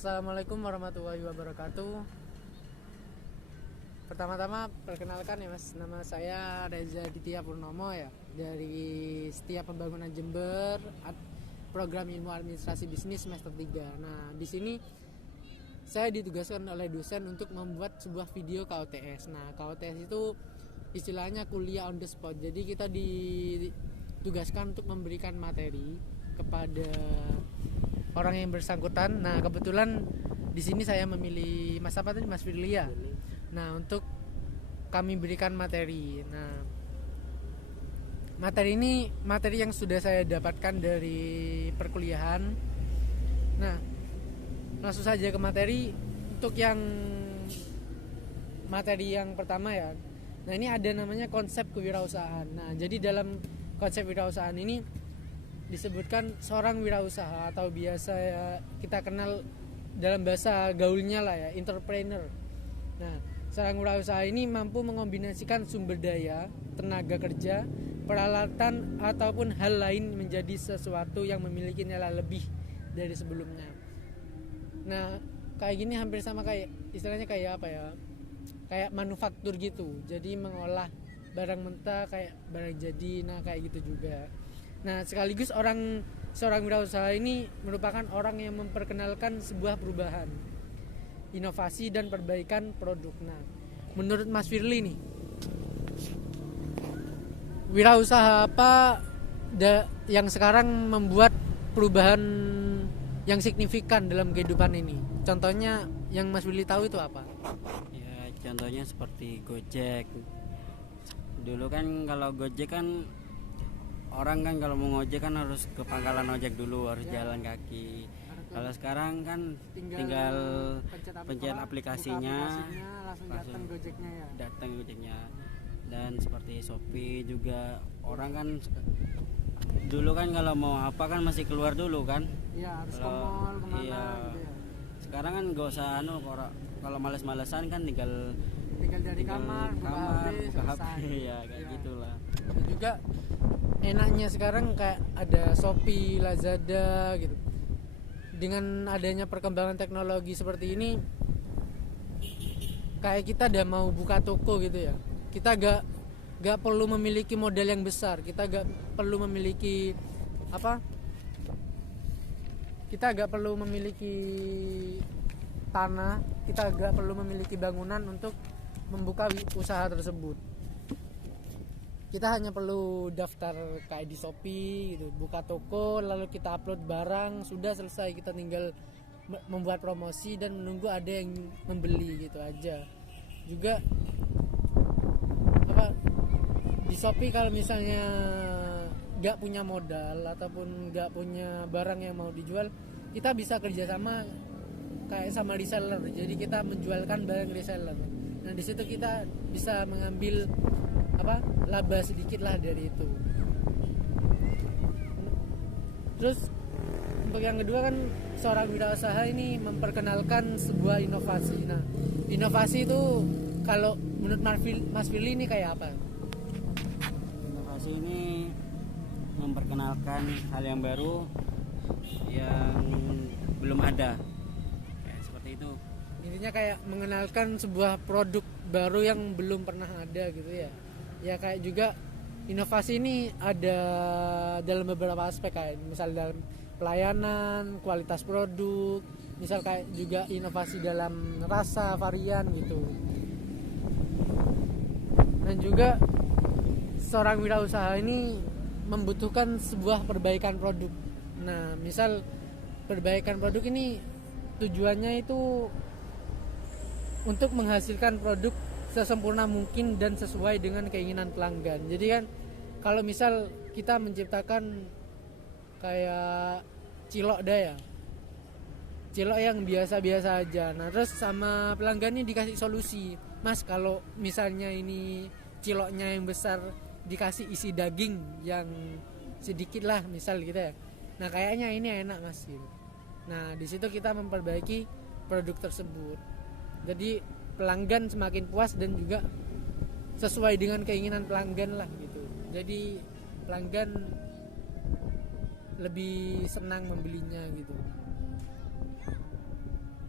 Assalamualaikum warahmatullahi wabarakatuh. Pertama-tama perkenalkan ya Mas, nama saya Reza Ditya Purnomo ya, dari Setia Pembangunan Jember, program ilmu administrasi bisnis semester 3. Nah, di sini saya ditugaskan oleh dosen untuk membuat sebuah video KOTS. Nah, KOTS itu istilahnya kuliah on the spot. Jadi kita ditugaskan untuk memberikan materi kepada orang yang bersangkutan. Nah, kebetulan di sini saya memilih Mas Firly ya. Nah, untuk kami berikan materi. Nah, materi ini materi yang sudah saya dapatkan dari perkuliahan. Nah, langsung saja ke materi. Untuk yang materi yang pertama ya. Nah, ini ada namanya konsep kewirausahaan. Nah, jadi dalam konsep wirausahaan ini disebutkan seorang wirausaha atau biasa ya, kita kenal dalam bahasa gaulnya lah ya, entrepreneur. Nah, seorang wirausaha ini mampu mengombinasikan sumber daya, tenaga kerja, peralatan ataupun hal lain menjadi sesuatu yang memiliki nilai lebih dari sebelumnya. Nah, kayak gini hampir sama kayak istilahnya kayak apa ya? Kayak manufaktur gitu. Jadi mengolah barang mentah kayak barang jadi, nah kayak gitu juga. Nah, sekaligus seorang wirausaha ini merupakan orang yang memperkenalkan sebuah perubahan, inovasi dan perbaikan produk. Nah, menurut Mas Firly nih, wirausaha apa yang sekarang membuat perubahan yang signifikan dalam kehidupan ini? Contohnya yang Mas Firly tahu itu apa? Ya, contohnya seperti Gojek. Dulu kan kalau Gojek kan orang kan kalau mau ngojek kan harus ke pangkalan ojek dulu, harus jalan kaki. Kalau sekarang kan tinggal pencet aplikasinya langsung datang Gojeknya ya. Datang Gojeknya. Dan seperti Shopee juga, orang kan dulu kan kalau mau apa kan masih keluar dulu kan. Iya, harus ke mall kemana gitu ya. Sekarang kan gak usah kalau males-malesan kan tinggal dari kamar buka HP ya kayak gitulah. Dan juga enaknya sekarang kayak ada Shopee, Lazada gitu. Dengan adanya perkembangan teknologi seperti ini, kayak kita udah mau buka toko gitu ya. Kita gak perlu memiliki modal yang besar. Kita gak perlu memiliki Kita gak perlu memiliki tanah. Kita gak perlu memiliki bangunan untuk membuka usaha tersebut. Kita hanya perlu daftar kayak di Shopee gitu, buka toko, lalu kita upload barang, sudah selesai. Kita tinggal membuat promosi dan menunggu ada yang membeli gitu aja. Juga di Shopee kalau misalnya gak punya modal ataupun gak punya barang yang mau dijual, kita bisa kerjasama kayak sama reseller. Jadi kita menjualkan barang reseller. Nah, di situ kita bisa mengambil laba sedikit lah dari itu. Terus untuk yang kedua kan, seorang wirausaha ini memperkenalkan sebuah inovasi. Nah, inovasi itu kalau menurut Mas Firly ini kayak apa? Inovasi ini memperkenalkan hal yang baru yang belum ada, kayak seperti itu. Intinya kayak mengenalkan sebuah produk baru yang belum pernah ada gitu ya. Ya kayak juga inovasi ini ada dalam beberapa aspek, kayak misal dalam pelayanan, kualitas produk, misal kayak juga inovasi dalam rasa, varian gitu. Dan juga seorang wirausaha ini membutuhkan sebuah perbaikan produk. Nah, misal perbaikan produk ini tujuannya itu untuk menghasilkan produk sesempurna mungkin dan sesuai dengan keinginan pelanggan. Jadi kan kalau misal kita menciptakan kayak cilok yang biasa-biasa aja, nah terus sama pelanggan ini dikasih solusi, Mas kalau misalnya ini ciloknya yang besar dikasih isi daging yang sedikit lah misal gitu ya, nah kayaknya ini enak Mas gitu. Nah di situ kita memperbaiki produk tersebut, jadi pelanggan semakin puas dan juga sesuai dengan keinginan pelanggan lah gitu. Jadi pelanggan lebih senang membelinya gitu.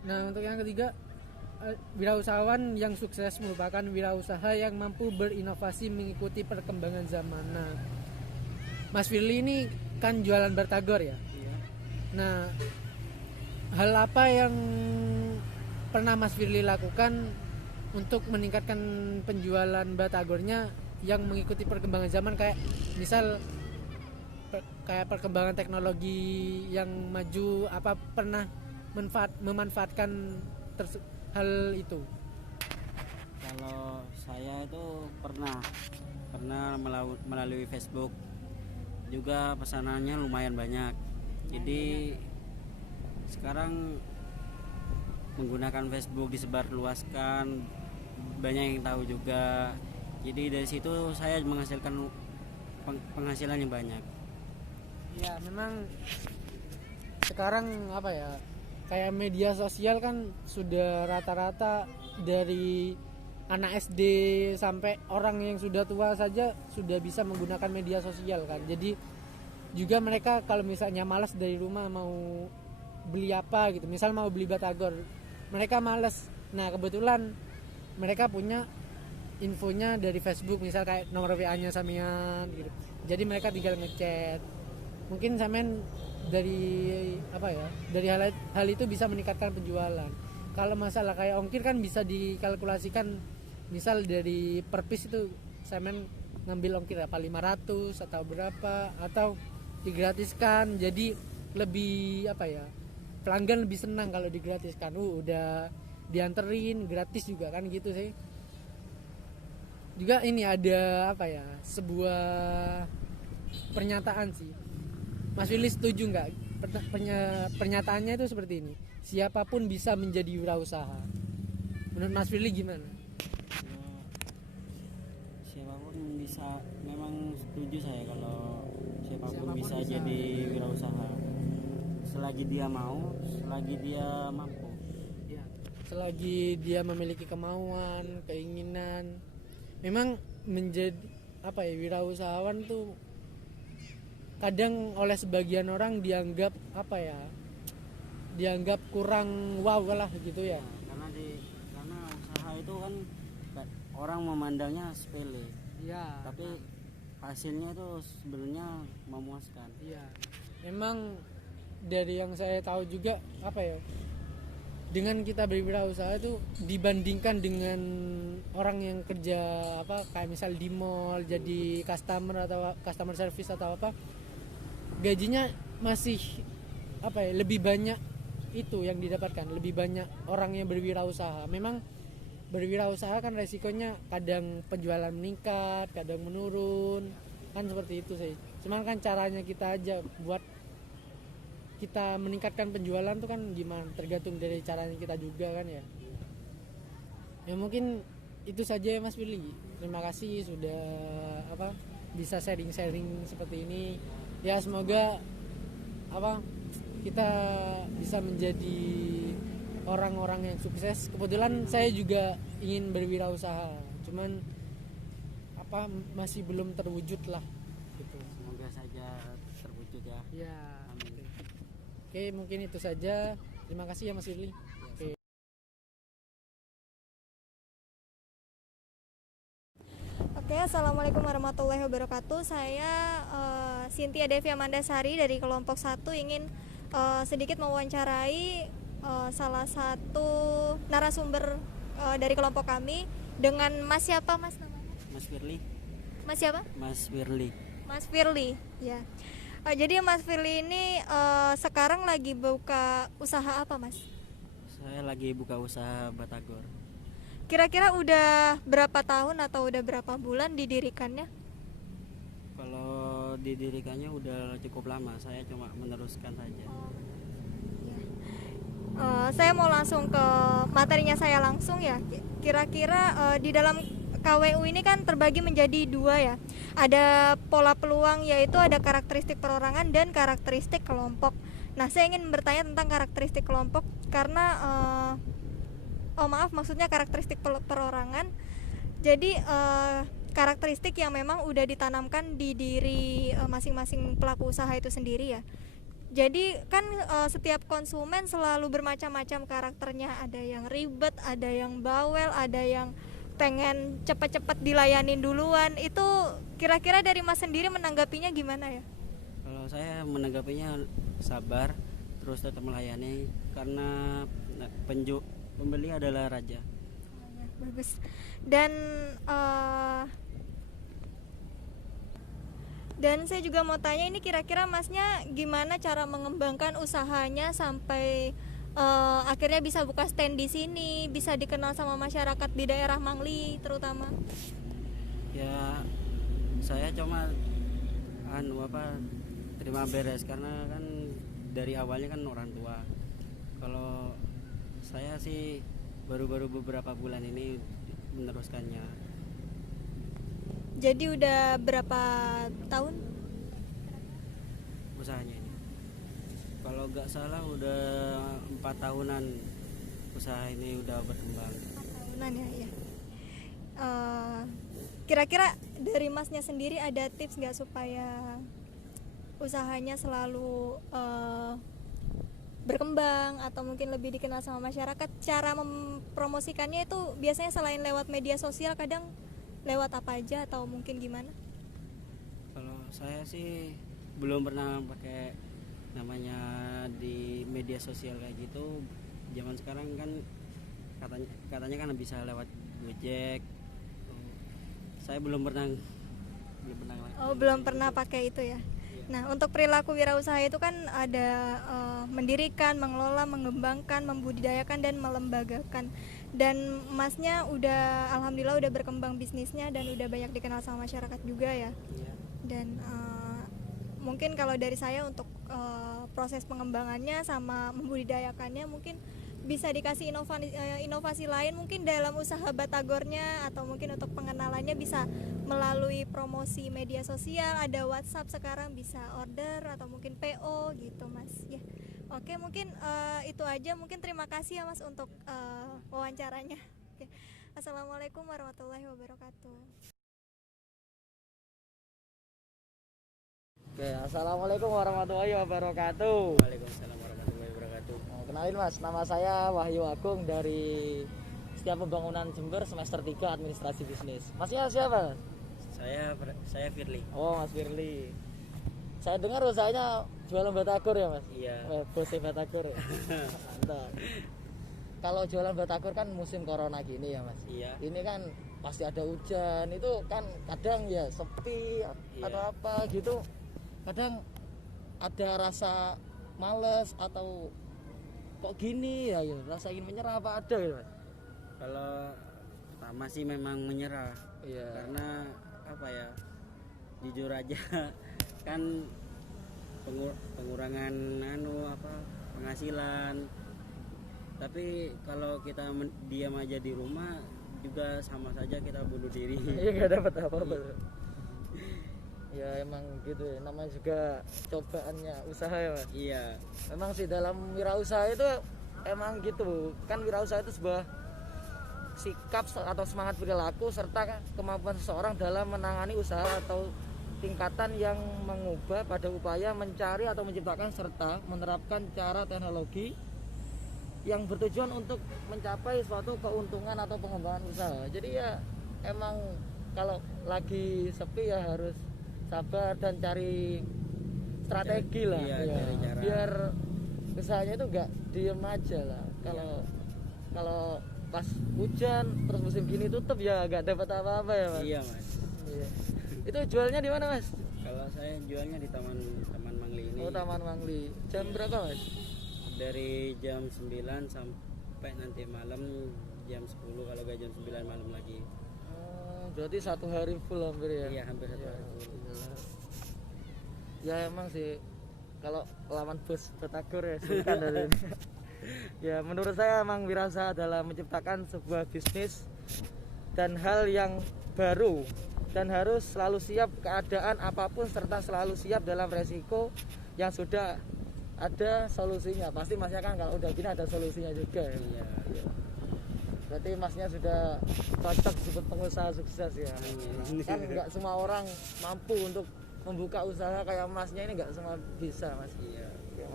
Nah, untuk yang ketiga, wirausahawan yang sukses merupakan wirausaha yang mampu berinovasi mengikuti perkembangan zaman. Nah, Mas Firly ini kan jualan batagor ya. Iya. Nah, hal apa yang pernah Mas Firly lakukan untuk meningkatkan penjualan batagornya yang mengikuti perkembangan zaman, kayak misal kayak perkembangan teknologi yang maju, apa pernah memanfaatkan hal itu? Kalau saya itu pernah melalui Facebook juga, pesanannya lumayan banyak. Jadi sekarang menggunakan Facebook disebarluaskan, banyak yang tahu juga. Jadi dari situ saya menghasilkan penghasilan yang banyak. Ya, memang sekarang apa ya, kayak media sosial kan sudah rata-rata dari anak SD sampai orang yang sudah tua saja sudah bisa menggunakan media sosial kan. Jadi juga mereka kalau misalnya malas dari rumah mau beli apa gitu, misal mau beli batagor, mereka malas. Nah, kebetulan mereka punya infonya dari Facebook, misal kayak nomor WA-nya Samian gitu. Jadi mereka tinggal ngechat. Mungkin Samian dari apa ya, dari hal itu bisa meningkatkan penjualan. Kalau masalah kayak ongkir kan bisa dikalkulasikan, misal dari per piece itu Samian ngambil ongkir apa 500 atau berapa, atau digratiskan. Jadi lebih apa ya, pelanggan lebih senang kalau digratiskan. Udah dianterin gratis juga kan gitu sih. Juga ini ada apa ya, sebuah pernyataan sih. Mas Willy setuju nggak pernyataannya itu seperti ini? Siapapun bisa menjadi wirausaha. Menurut Mas Willy gimana? Ya, siapapun bisa, memang setuju saya kalau siapapun bisa jadi wirausaha selagi dia mau, selagi dia mampu. Ya, selagi dia memiliki kemauan, keinginan. Memang menjadi apa ya, wirausahawan tuh kadang oleh sebagian orang dianggap apa ya, dianggap kurang wow lah gitu ya. Karena usaha itu kan orang memandangnya sepele, Iya. tapi hasilnya itu sebenarnya memuaskan. Iya. Memang dari yang saya tahu juga apa ya, dengan kita berwirausaha itu dibandingkan dengan orang yang kerja apa kayak misal di mall jadi customer atau customer service atau apa, gajinya masih apa ya, lebih banyak itu yang didapatkan, lebih banyak orang yang berwirausaha. Memang berwirausaha kan resikonya kadang penjualan meningkat, kadang menurun, kan seperti itu sih. Cuman kan caranya kita aja buat kita meningkatkan penjualan tuh kan gimana, tergantung dari caranya kita juga kan ya. Ya mungkin itu saja ya Mas Willy. Terima kasih sudah apa bisa sharing-sharing seperti ini. Ya semoga apa kita bisa menjadi orang-orang yang sukses. Kebetulan saya juga ingin berwirausaha, cuman apa masih belum terwujud lah gitu. Semoga saja terwujud ya. Ya. Amin. Oke, mungkin itu saja. Terima kasih ya Mas Willy. Oke. Oke, assalamualaikum warahmatullahi wabarakatuh. Saya Cynthia Devi Amandasari dari kelompok 1 ingin sedikit mewawancarai salah satu narasumber dari kelompok kami dengan Mas siapa Mas namanya? Mas Firly. Mas siapa? Mas Firly. Mas Firly, ya. Jadi Mas Firly ini sekarang lagi buka usaha apa Mas? Saya lagi buka usaha batagor. Kira-kira udah berapa tahun atau udah berapa bulan didirikannya? Kalau didirikannya udah cukup lama, saya cuma meneruskan saja. Saya mau langsung ke materinya saya langsung ya. Kira-kira di dalam KWU ini kan terbagi menjadi 2 ya. Ada pola peluang, yaitu ada karakteristik perorangan dan karakteristik kelompok. Nah, saya ingin bertanya tentang karakteristik kelompok karena maksudnya karakteristik perorangan. Jadi karakteristik yang memang udah ditanamkan di diri masing-masing pelaku usaha itu sendiri ya. Jadi kan setiap konsumen selalu bermacam-macam karakternya, ada yang ribet, ada yang bawel, ada yang pengen cepat-cepat dilayanin duluan. Itu kira-kira dari Mas sendiri menanggapinya gimana ya? Kalau saya menanggapinya sabar, terus tetap melayani karena pembeli adalah raja. Bagus. Dan saya juga mau tanya, ini kira-kira Masnya gimana cara mengembangkan usahanya sampai akhirnya bisa buka stand di sini, bisa dikenal sama masyarakat di daerah Mangli terutama? Ya saya cuma terima beres karena kan dari awalnya kan orang tua. Kalau saya sih baru-baru beberapa bulan ini meneruskannya. Jadi udah berapa tahun? Usahanya ini kalau nggak salah udah 4 tahunan usaha ini udah berkembang. 4 tahunan ya. Kira-kira dari Masnya sendiri ada tips nggak supaya usahanya selalu berkembang atau mungkin lebih dikenal sama masyarakat? Cara mempromosikannya itu biasanya selain lewat media sosial, kadang lewat apa aja atau mungkin gimana? Kalau saya sih belum pernah pakai namanya di media sosial kayak gitu. Zaman sekarang kan katanya kan bisa lewat Gojek. Saya belum pernah Belum pernah pakai itu ya. Nah, untuk perilaku wirausaha itu kan ada mendirikan, mengelola, mengembangkan, membudidayakan dan melembagakan. Dan Masnya alhamdulillah udah berkembang bisnisnya dan udah banyak dikenal sama masyarakat juga ya. Iya. Dan mungkin kalau dari saya untuk proses pengembangannya sama membudidayakannya mungkin bisa dikasih inovasi lain mungkin dalam usaha batagornya, atau mungkin untuk pengenalannya bisa melalui promosi media sosial, ada WhatsApp sekarang bisa order atau mungkin PO gitu Mas ya. Oke, mungkin itu aja, mungkin terima kasih ya Mas untuk wawancaranya. Oke. Assalamualaikum warahmatullahi wabarakatuh. Oke, assalamualaikum warahmatullahi wabarakatuh. Waalaikumsalam warahmatullahi wabarakatuh. Kenalin Mas, nama saya Wahyu Agung dari Setiap Pembangunan Jember semester 3 Administrasi Bisnis. Masnya siapa? Saya Firly. Oh, Mas Firly. Saya dengar usahanya jualan batagor ya Mas? Iya. Bosnya batagor ya? Mantap. Kalau jualan batagor kan musim corona gini ya Mas? Iya. Ini kan pasti ada hujan, itu kan kadang ya sepi atau apa gitu. Kadang ada rasa males atau kok gini ya gitu, rasa ingin menyerah apa ada gitu Mas? Kalau pertama sih memang menyerah. Iya. Karena apa ya? Jujur aja kan pengurangan penghasilan. Tapi kalau kita diam aja di rumah juga sama saja kita bunuh diri. Iya, nggak dapat apa-apa. Ya emang gitu ya, namanya juga cobaannya usaha ya Mas. Iya. Memang sih dalam wirausaha itu emang gitu kan, wirausaha itu sebuah sikap atau semangat perilaku serta kemampuan seseorang dalam menangani usaha atau tingkatan yang mengubah pada upaya mencari atau menciptakan serta menerapkan cara teknologi yang bertujuan untuk mencapai suatu keuntungan atau pengembangan usaha. Jadi ya emang kalau lagi sepi ya harus sabar dan cari strategi lah, iya, ya. cari cara. Biar usahanya itu nggak diem aja lah. Kalau pas hujan terus musim gini tutup ya nggak dapat apa-apa ya Mas. Iya Mas. Iya. Itu jualnya di mana Mas? Kalau saya jualnya di Taman Mangli ini. Oh, Taman Mangli. Jam berapa Mas? Dari jam 9 sampai nanti malam jam 10, kalau gak jam 9 malam lagi. Berarti satu hari full hampir ya? Iya, hampir satu hari full. Ya emang sih kalau lawan bos batagor ya sultan dari ini. Ya menurut saya emang wirausaha adalah menciptakan sebuah bisnis dan hal yang baru, dan harus selalu siap keadaan apapun serta selalu siap dalam resiko yang sudah ada solusinya. Pasti Masnya kan kalau udah gini ada solusinya juga ya? Iya. Berarti Masnya sudah cocok disebut pengusaha sukses ya. Kan nggak semua orang mampu untuk membuka usaha kayak Masnya ini, nggak semua bisa Mas. Iya. Ya,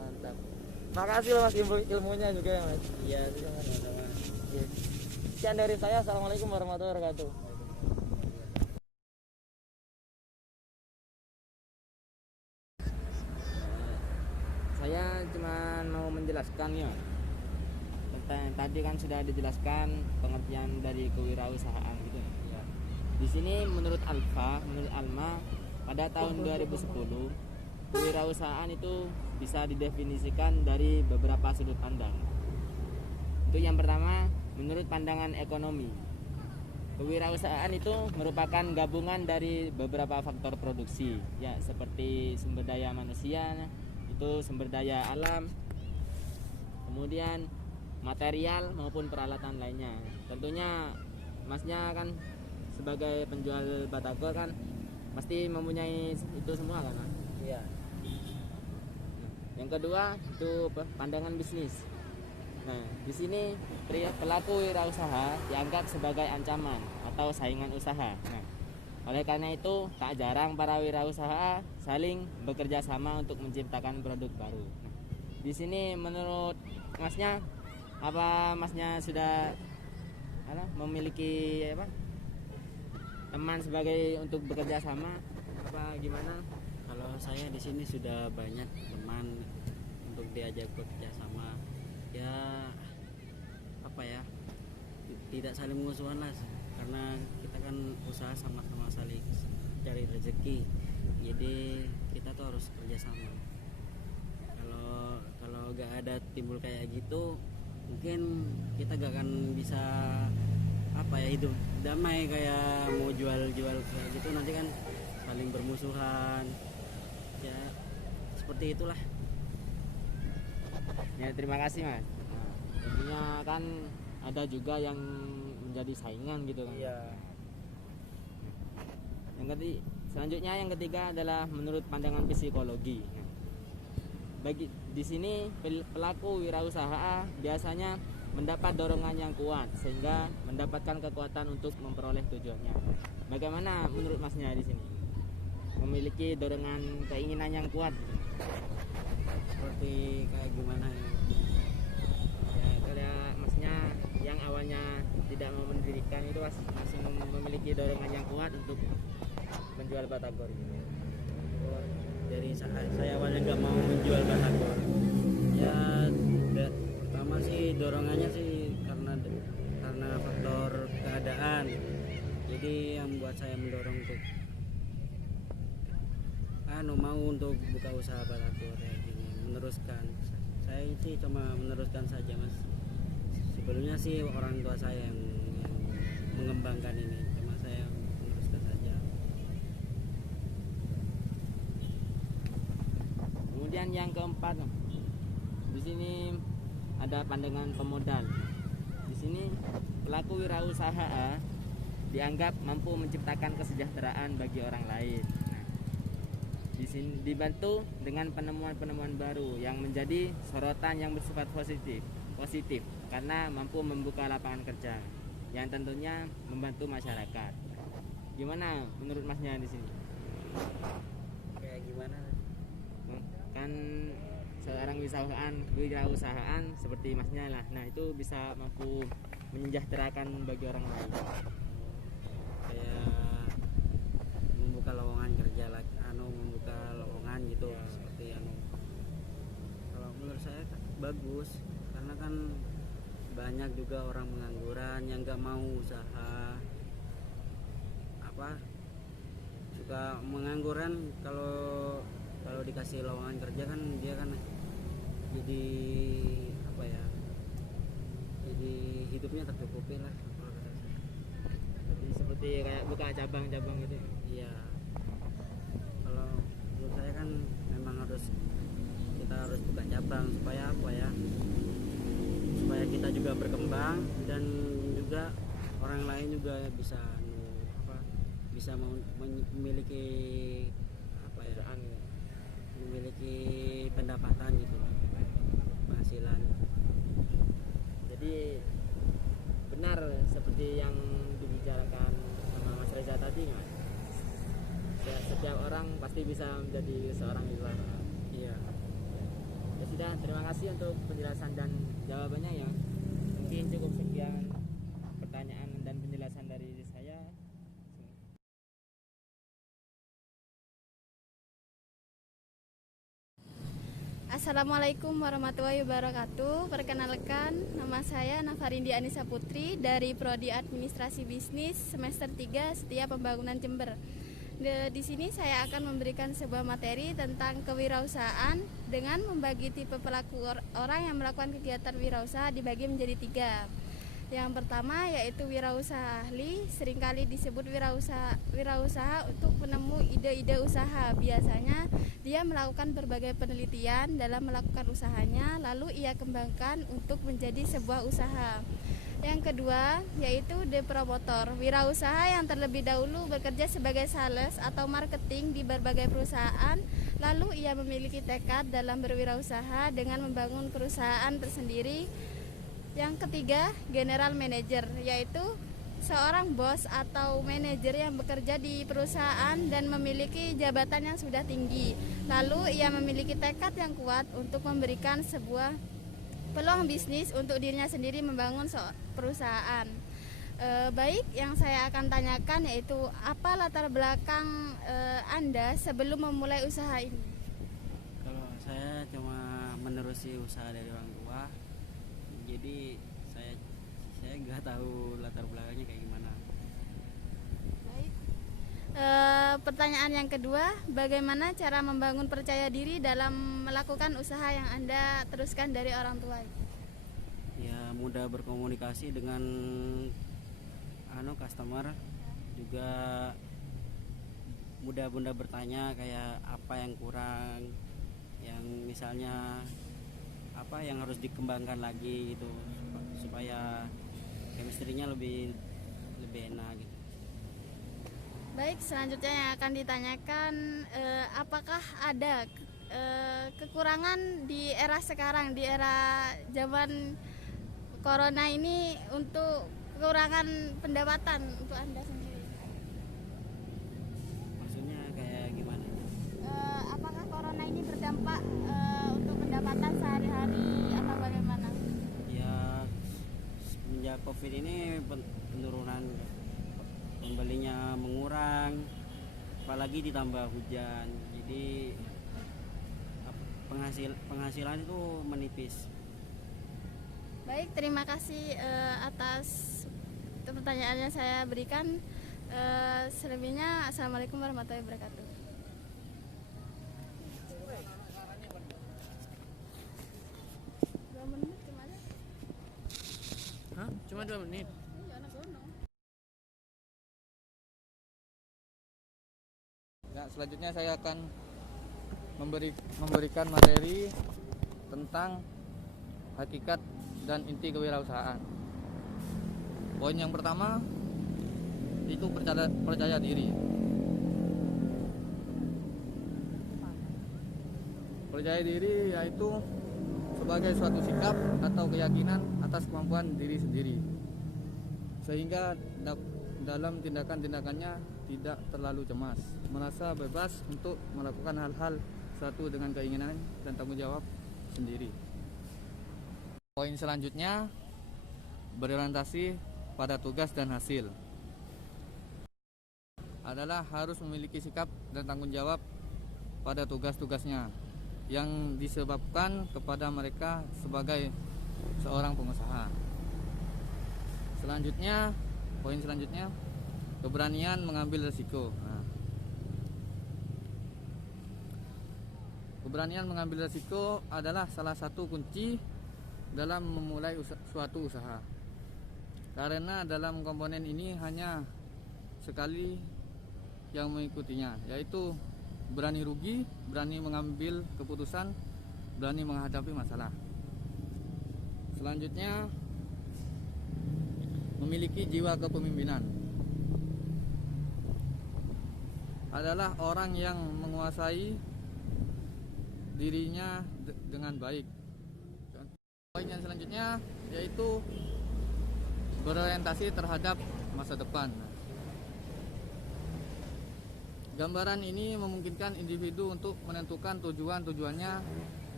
Mantap. Makasih loh Mas ilmunya juga ya Mas. Iya, sama-sama. Oke. Sekian dari saya. Assalamualaikum warahmatullahi wabarakatuh. Saya cuma mau menjelaskan ya tentang tadi kan sudah dijelaskan pengertian dari kewirausahaan gitu ya. Di sini menurut Alma pada tahun 2010 kewirausahaan itu bisa didefinisikan dari beberapa sudut pandang. Itu yang pertama, menurut pandangan ekonomi. Kewirausahaan itu merupakan gabungan dari beberapa faktor produksi ya, seperti sumber daya manusia, itu sumber daya alam, kemudian material maupun peralatan lainnya. Tentunya masnya kan sebagai penjual batagor kan pasti mempunyai itu semua kan Mas? Iya. Yang kedua itu pandangan bisnis. Nah, di sini pelaku wirausaha dianggap sebagai ancaman atau saingan usaha. Nah, oleh karena itu tak jarang para wirausaha saling bekerja sama untuk menciptakan produk baru. Nah, di sini menurut Masnya, apa Masnya sudah memiliki teman sebagai untuk bekerja sama apa gimana? Kalau saya di sini sudah banyak teman untuk diajak bekerja sama. Ya tidak saling musuhan lah, karena kita kan usaha sama-sama saling cari rezeki, jadi kita tuh harus kerjasama. Kalau gak ada timbul kayak gitu, mungkin kita gak akan bisa hidup damai, kayak mau jual-jual kayak gitu nanti kan saling bermusuhan ya, seperti itulah. Ya, terima kasih Mas. Nah, tentunya kan ada juga yang menjadi saingan gitu kan. Iya. Selanjutnya yang ketiga adalah menurut pandangan psikologi. Nah, bagi di sini pelaku wirausaha biasanya mendapat dorongan yang kuat sehingga mendapatkan kekuatan untuk memperoleh tujuannya. Bagaimana menurut Masnya di sini? Memiliki dorongan keinginan yang kuat. Seperti kayak gimana ya? Ya, kayak Masnya yang awalnya tidak mau mendirikan itu masih memiliki dorongan yang kuat untuk menjual batagor gitu. Dari saya awalnya nggak mau menjual batagor ya, pertama sih dorongannya sih karena faktor keadaan, jadi yang membuat saya mendorong untuk mau untuk buka usaha batagor kayak gini, meneruskan. Saya sih cuma meneruskan saja Mas. Sebelumnya sih orang tua saya yang mengembangkan ini, cuma saya meneruskan saja. Kemudian yang keempat, di sini ada pandangan pemodal. Di sini pelaku wirausaha dianggap mampu menciptakan kesejahteraan bagi orang lain. Nah, di sini dibantu dengan penemuan-penemuan baru yang menjadi sorotan yang bersifat positif karena mampu membuka lapangan kerja yang tentunya membantu masyarakat. Gimana menurut Masnya di sini? Kayak gimana? Kan seorang wirausahaan seperti Masnya lah. Nah, itu bisa mampu menyejahterakan bagi orang lain. Kayak membuka lowongan kerja lagi, membuka lowongan gitu ya. Seperti kalau menurut saya bagus, karena kan banyak juga orang pengangguran yang nggak mau usaha, suka mengangguran. Kalau dikasih lowongan kerja kan dia kan jadi jadi hidupnya tercukupi lah. Jadi seperti kayak buka cabang-cabang gitu. Iya, kalau menurut saya kan memang kita harus buka cabang supaya supaya kita juga berkembang dan juga orang lain juga bisa memiliki memiliki pendapatan gitu, penghasilan. Jadi benar seperti yang dibicarakan sama Mas Reza tadi, Mas. Setiap orang pasti bisa menjadi seorang wirausaha. Iya. Ya sudah, terima kasih untuk penjelasan dan jawabannya ya. Mungkin cukup sekian pertanyaan dan penjelasan dari saya. Assalamualaikum warahmatullahi wabarakatuh. Perkenalkan, nama saya Nafarindi Anissa Putri dari Prodi Administrasi Bisnis semester 3 Setia Pembangunan Jember. Di sini saya akan memberikan sebuah materi tentang kewirausahaan dengan membagi tipe pelaku orang yang melakukan kegiatan wirausaha dibagi menjadi 3. Yang pertama yaitu wirausaha ahli, seringkali disebut wirausaha untuk penemu ide-ide usaha. Biasanya dia melakukan berbagai penelitian dalam melakukan usahanya, lalu ia kembangkan untuk menjadi sebuah usaha. Yang kedua yaitu depromotor, wirausaha yang terlebih dahulu bekerja sebagai sales atau marketing di berbagai perusahaan, lalu ia memiliki tekad dalam berwirausaha dengan membangun perusahaan tersendiri. Yang ketiga, general manager, yaitu seorang bos atau manajer yang bekerja di perusahaan dan memiliki jabatan yang sudah tinggi. Lalu ia memiliki tekad yang kuat untuk memberikan sebuah peluang bisnis untuk dirinya sendiri membangun perusahaan. Baik, yang saya akan tanyakan yaitu apa latar belakang Anda sebelum memulai usaha ini? Kalau saya cuma menerusi usaha dari orang tua, jadi saya nggak tahu latar belakangnya kayak gimana. Baik. Pertanyaan yang kedua, bagaimana cara membangun percaya diri dalam melakukan usaha yang Anda teruskan dari orang tua? Ya, mudah berkomunikasi dengan customer, juga mudah bertanya kayak apa yang kurang, yang misalnya apa yang harus dikembangkan lagi gitu supaya chemistry-nya lebih enak gitu. Baik, selanjutnya yang akan ditanyakan, apakah ada kekurangan di era sekarang, di era zaman corona ini untuk kekurangan pendapatan untuk Anda sendiri? Maksudnya kayak gimana? Apakah corona ini berdampak untuk pendapatan sehari-hari atau bagaimana? Ya, semenjak COVID ini penurunan pembelinya mengurang, apalagi ditambah hujan, jadi penghasilan itu menipis. Baik, terima kasih atas pertanyaannya saya berikan. Selebihnya, assalamualaikum warahmatullahi wabarakatuh. Hah? Cuma 2 menit? Ya, selanjutnya saya akan memberikan materi tentang hakikat dan inti kewirausahaan. Poin yang pertama itu percaya diri. Percaya diri yaitu sebagai suatu sikap atau keyakinan atas kemampuan diri sendiri, sehingga dalam tindakan-tindakannya tidak terlalu cemas, merasa bebas untuk melakukan hal-hal sesuatu dengan keinginan dan tanggung jawab sendiri. Poin selanjutnya berorientasi pada tugas dan hasil, adalah harus memiliki sikap dan tanggung jawab pada tugas-tugasnya yang disebabkan kepada mereka sebagai seorang pengusaha. Selanjutnya, poin selanjutnya, keberanian mengambil risiko. Keberanian mengambil risiko adalah salah satu kunci dalam memulai suatu usaha. Karena dalam komponen ini hanya sekali yang mengikutinya, yaitu berani rugi, berani mengambil keputusan, berani menghadapi masalah. Selanjutnya, memiliki jiwa kepemimpinan, adalah orang yang menguasai dirinya dengan baik. Poin yang selanjutnya yaitu berorientasi terhadap masa depan. Gambaran ini memungkinkan individu untuk menentukan tujuannya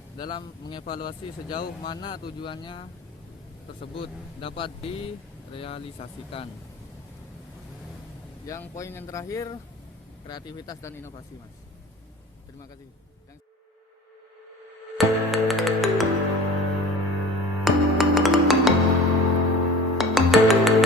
dalam mengevaluasi sejauh mana tujuannya tersebut dapat direalisasikan. Yang poin yang terakhir, kreativitas dan inovasi, Mas. Terima kasih. Yang